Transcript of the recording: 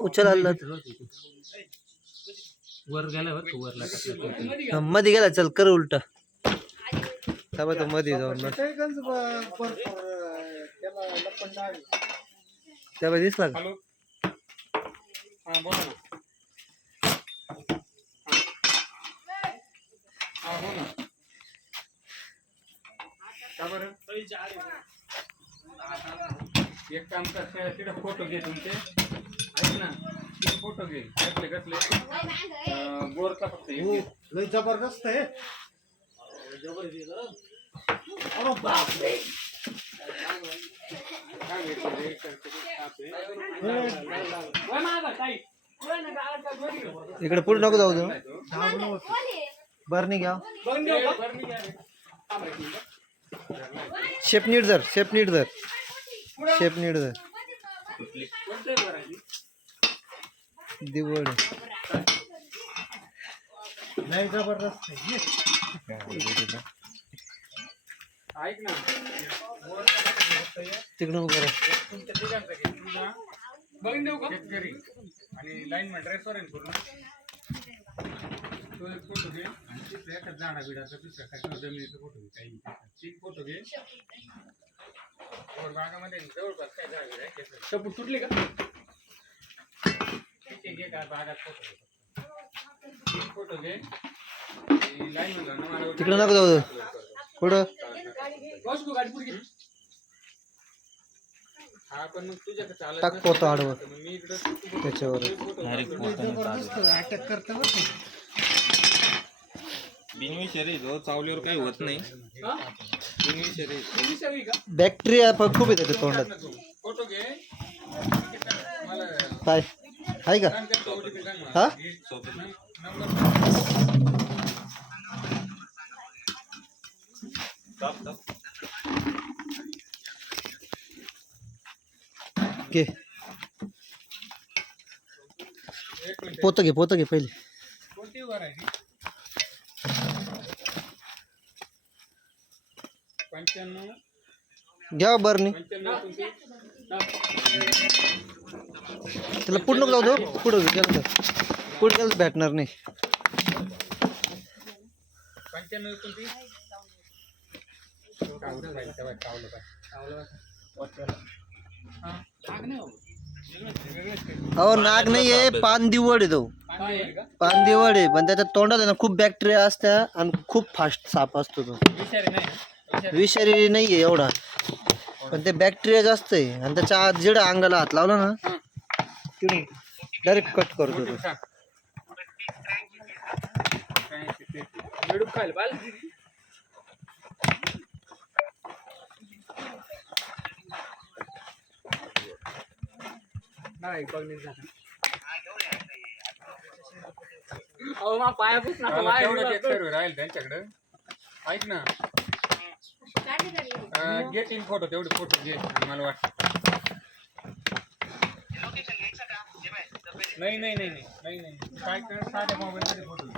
उचल आला वर गेला वरला मध्ये गेला. चल कर उलटा तो मध्ये जाऊन त्या दिसला का? बोला ना. हो ना. का बरं? एक काम कर, तिथे फोटो घे तुमचे. ऐक ना, तिथे फोटो घे. कसले कसले गोरचा फक्त लय जबरदस्त आहे. अरे बापरे. इकडे पुढे नको जाऊ दे. बरं घ्या. शेप नीट धर. शेप नीट धर. शेप नीट धर. दिवड लय जबरदस्त आहे. ऐक ना, तिकडून करा. तुमच्या तिघांचा घे. बघून देऊ का घरी आणि लाईनमॅन रेस्टॉरंट करून तो एक फोटो घे. दुसऱ्या एखाद झाडा बिडाचा दुसऱ्या काय जमिनीचा फोटो घे. काही तीन फोटो घे. वर बागामध्ये जवळपास काय झाड आहे शपूट तुटली का ठीक आहे. घे का बागात फोटो घे. तीन फोटो घे. लाईनमॅन तिकडे नको जाऊ दे. पुढं गाडी पुढे हा पण मग तुझ्याकडे चालत टाक पोतं आडवं मी इकडे त्याच्यावर. जबरदस्त अटॅक करतं बरं का. बिनविषारी जो चावल्यावर काही होत नाही. बिनविषारी का बॅक्टेरिया पण खूप आहे त्याच्या तोंडात. फोटो घे मला काय आहे का? हा घे. पोतं घे. पोतं घे पहिले. कोणती वर आहे 95 घ्या बरणी. 95 त्याला पुढं नको जाऊ दे. पुढं गेलं तर पुढं गेलं भेटणार नाही. 95 कोणती अहो नाग नाहीये. पान दिवड आहे तो. पान दिवड आहे पण त्याच्या तोंडात आहे ना खूप बॅक्टेरिया असत्या आणि खूप फास्ट साप असतो तो. विषारी नाहीये एवढा पण ते बॅक्टेरिया जास्त आहे आणि त्याच्या आत जिडं अंगाला हात लावला ना डायरेक्ट कट करतो तो. राहील त्यांच्याकडं. ऐक ना घे 3 फोटो. तेवढे फोटो घे. मला वाटतं नाही नाही नाही नाही नाही नाही काय कर साध्या मोबाईल मध्ये फोटो घे.